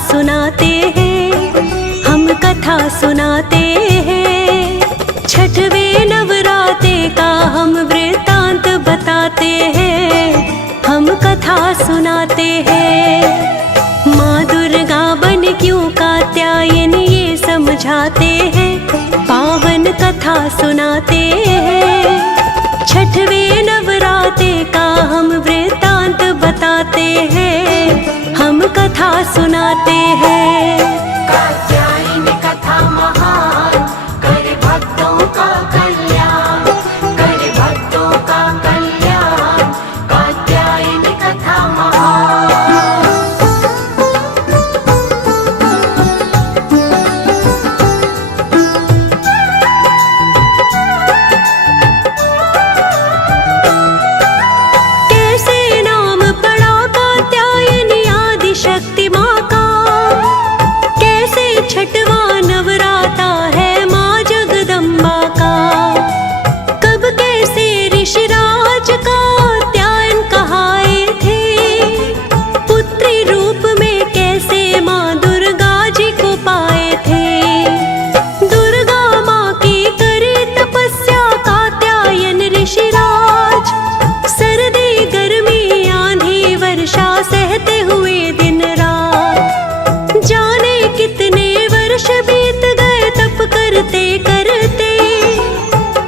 सुनाते हैं, हम कथा सुनाते हैं। छठवें नवराते का हम वृतांत बताते हैं, हम कथा सुनाते हैं। माँ दुर्गा बन क्यों कात्यायनी ये समझाते हैं, पावन कथा सुनाते हैं। छठवें नवराते का हम वृतांत बताते हैं, हम कथा सुनाते हैं। कात्यायनी कथा महान, करे भक्तों का कल्याण, करे भक्तों का कल्याण। कात्यायनी कथा महान। कैसे नाम पड़ा कात्यायनी आदि शक्ति माँ का, कैसे छठवां नवराता है माँ जगदम्बा का। कब कैसे ऋषिराज कात्यायन कहाए थे, पुत्री रूप में कैसे माँ दुर्गा जी को पाए थे। दुर्गा माँ की करे तपस्या कात्यायन ऋषिराज, सर्दी गर्मी आंधी वर्षा सहते हुए दिन रात। जाने कितने वर्ष बीत गए तप करते करते,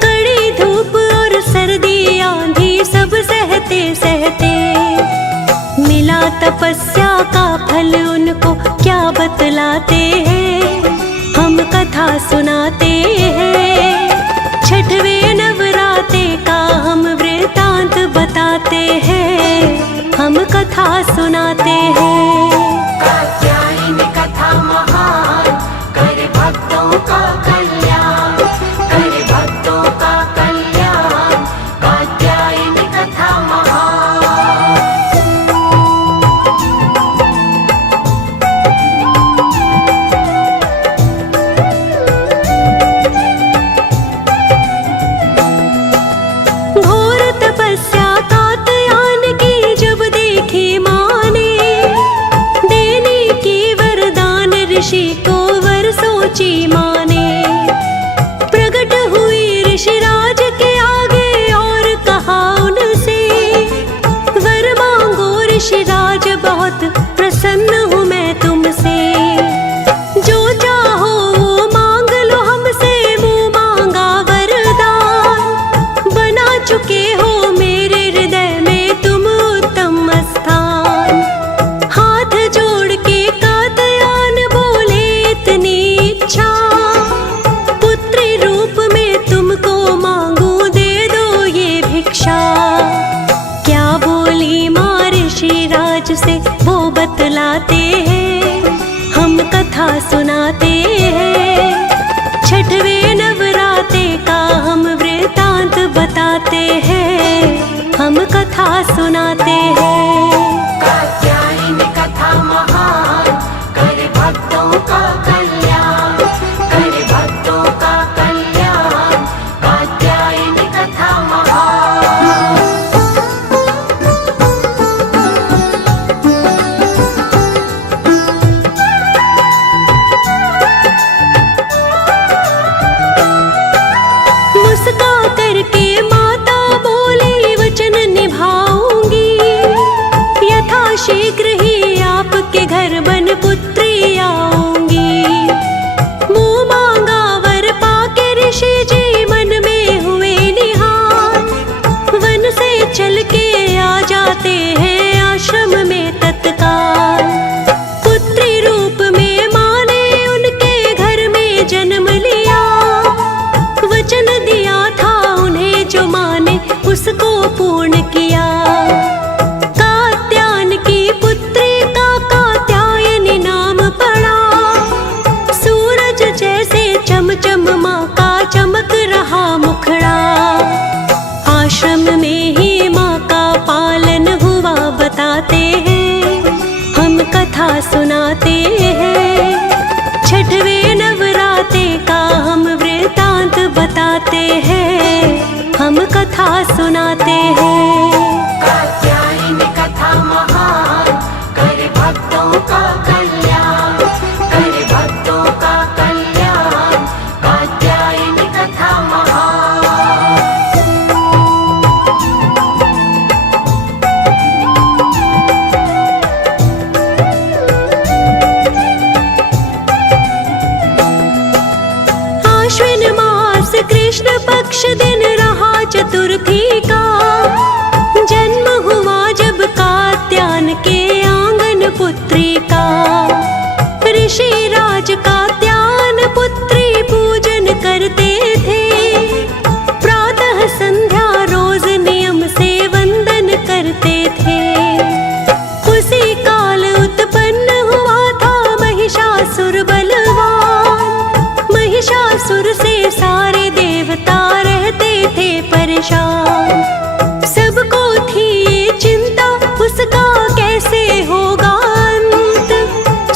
कड़ी धूप और सर्दी आंधी सब सहते सहते। मिला तपस्या का फल उनको क्या बतलाते हैं, हम कथा सुनाते हैं। छठवें नवराते का हम वृतांत बताते हैं, हम कथा सुनाते हैं। कात्यायनी कथा महान, करे भक्तों का कल्याण, करे भक्तों का कल्याण। कात्यायनी कथा महान। घोर तपस्या कात्यायन की जब देखी माँ ने, देने की वरदान ऋषि को वर सोची माँ ने। प्रकट हुई ऋषिराज के आगे और कहा उनसे, वर मांगो ऋषिराज बहुत प्रसन्न हूँ मैं तुमसे। जो चाहो वो मांग लो हमसे, मुँह मांगा वरदान। बना चुके हो मेरे हृदय में तुम उत्तम स्थान। हाथ जोड़ के कात्यायन बोले इतनी इच्छा, पुत्री रूप में तुमको मांगू दे दो ये भिक्षा। क्या बोली माँ ऋषिराज से वो बतलाते हैं, हम कथा सुनाते हैं। छठवें नवराते का हम वृतांत बताते हैं, हम कथा सुनाते हैं। कात्यायनी कथा महान, करे भक्तों का कल्याण, करे भक्तों का कल्याण। कात्यायनी कथा महान। मुस्का करके माता बोली वचन निभाऊंगी, यथाशीघ्र ही आपके घर बन पुत्री आऊंगी। मुँह मांगा वर पाके ऋषि जी मन में हुए निहाल, वन से चल के आ जाते हैं आश्रम में तत्काल। पुत्री रूप में माँ ने उनके घर में जन्म लिया, वचन दिया था उन्हें जो माँ ने उसको पूर्ण किया। कात्यायन की पुत्री का कात्यायनी नाम पड़ा, सूरज जैसे चमचम माँ का चमक रहा मुखड़ा। आश्रम में ही माँ का पालन हुआ बताते हैं, हम कथा सुनाते हैं। छठवें नवराते का हम वृतांत बताते हैं, हम कथा सुनाते हैं। कात्यायनी कथा महान, करे भक्तों का कल्याण, कृष्ण पक्ष दिन रहा चतुर्थी का, जन्म हुआ जब कात्यायन के आंगन पुत्री का। ऋषि राज कात्यायन पुत्री पूजन करते थे, प्रातः संध्या रोज नियम से वंदन करते थे। उसी काल उत्पन्न हुआ था महिषासुर बलवान, महिषासुर से सारे देवता रहते थे परेशान। सबको थी ये चिंता उसका कैसे होगा अंत,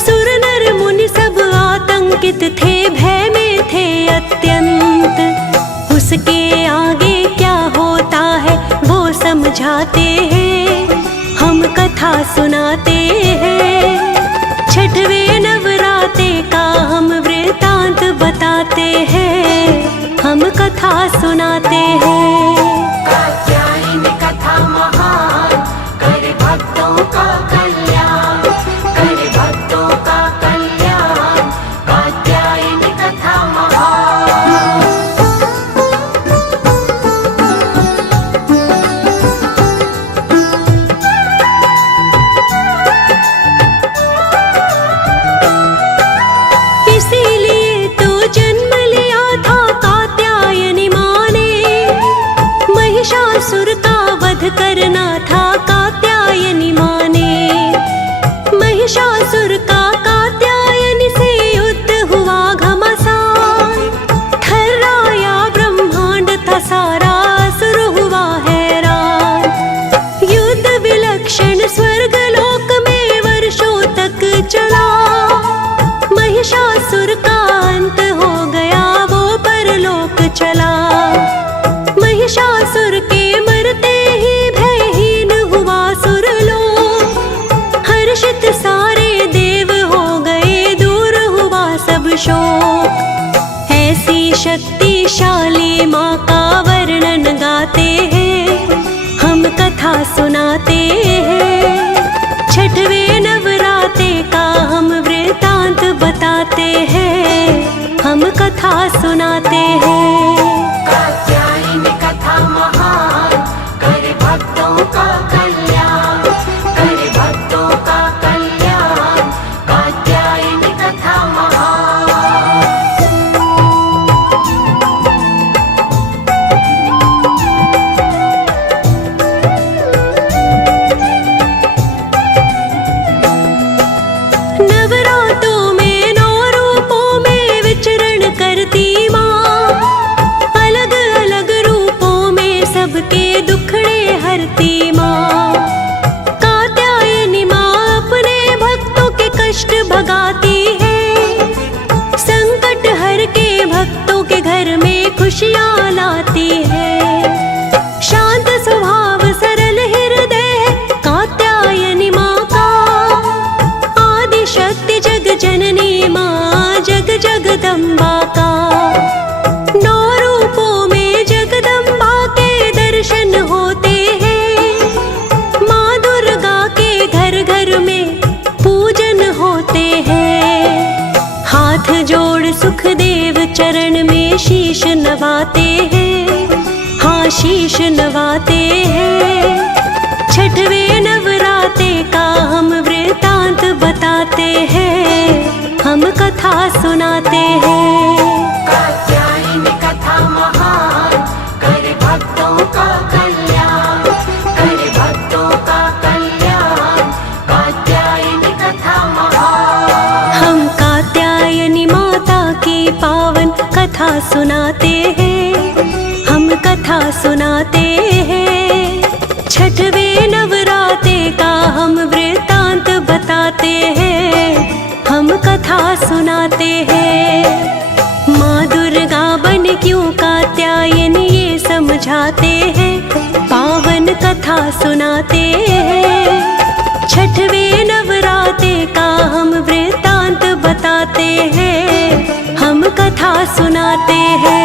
सुर नर मुनि सब आतंकित थे, भय में थे अत्यंत। उसके आगे क्या होता है वो समझाते हैं, हम कथा सुनाते हैं। छठवें नवराते का हम वृतांत बताते हैं, हम कथा सुनाते हैं। कात्यायनी कथा महान, करे भक्तों का कल्याण, करे भक्तों का कल्याण। कात्यायनी कथा महान। इसीलिए तो जन्म लिया था कात्यायनी माँ ने, महिषासुर का वध करना था कात्यायनी माँ ने। महिषासुर का कात्यायनी से युद्ध हुआ घमासान, थर्राया ब्रह्मांड था सारा, असुर हुआ हैरान। युद्ध विलक्षण स्वर्गलोक में वर्षों तक चला, महिषासुर का अंत हो गया वो परलोक चला। महिषासुर के मरते ही भयहीन हुआ सुरलोक, हर्षित सारे देव हो गए, दूर हुआ सब शोक। ऐसी शक्तिशाली माँ का वर्णन गाते हैं, हम कथा सुनाते हैं। छठवें नवराते का हम वृतांत बताते हैं, हम कथा सुनाते हैं। कात्यायनी कथा महान, करे भक्तों का कल्याण, करे भक्तों का कल्याण। कात्यायनी कथा महान। नवरातों में 9 रूपों में विचरण करती माँ, अलग अलग रूपों में सबके दुखड़े हरती माँ। कात्यायनी माँ अपने भक्तों के कष्ट भगाती है, संकट हर के भक्तों के घर में खुशियाँ लाती है। शांत स्वभाव सरल हृदय कात्यायनी माँ का, आदि शक्ति जग जननी माँ, जग जगदम्बा का। 9 रूपों में जगदम्बा के दर्शन होते हैं, माँ दुर्गा के घर घर में पूजन होते हैं। हाथ जोड़ सुखदेव चरण में शीश नवाते हैं, हाँ शीश नवाते हैं। छठवें नवराते का हम वृतांत बताते हैं, हम कथा सुनाते हैं। कात्यायनी कथा महान, करे भक्तों का कल्याण, करे भक्तों का कल्याण। कात्यायनी कथा महान। हम कात्यायनी माता की पावन कथा सुनाते हैं, हम कथा सुनाते हैं। छठवें नवराते का हम वृतांत बताते हैं, हम कथा सुनाते हैं। माँ दुर्गा बन क्यों कात्यायनी ये समझाते हैं, पावन कथा सुनाते हैं। छठवें नवराते का हम वृतांत बताते हैं, हम कथा सुनाते हैं।